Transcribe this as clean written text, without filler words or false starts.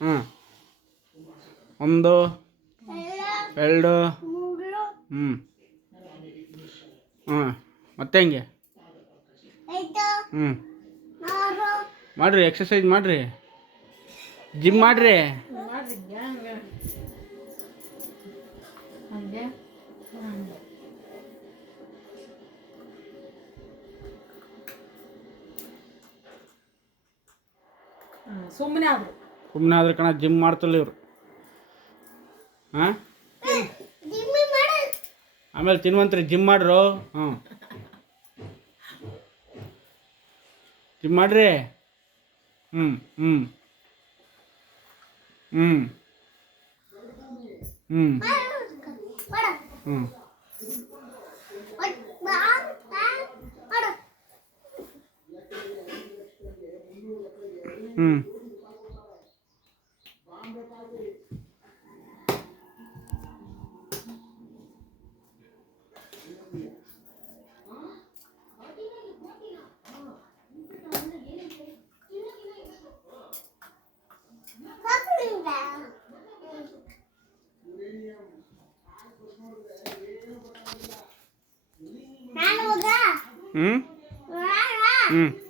ಹ್ಞೂ 1 2 ಹ್ಞೂ ಹ್ಞೂ ಮತ್ತೆ ಹೆಂಗೆ ಹ್ಞೂ ಮಾಡಿರಿ ಎಕ್ಸಸೈಸ್ ಮಾಡಿರಿ ಜಿಮ್ ಮಾಡಿರಿ ಸುಮ್ಮನೆ ಆದ್ರೆ ಕಣ ಜಿಮ್ ಮಾಡ್ತಲ್ಲ ಇವರು ಹಾಂ ಆಮೇಲೆ ತಿನ್ವಂತ್ರಿ ಜಿಮ್ ಮಾಡ್ರು ಹ್ಞೂ ಜಿಮ್ ಮಾಡ್ರಿ ಹ್ಞೂ ಹ್ಞೂ ಹ್ಞೂ ಹ್ಞೂ ಹ್ಞೂ ಹ್ಞೂ ಹ್ಞೂ ಹ್ಞೂ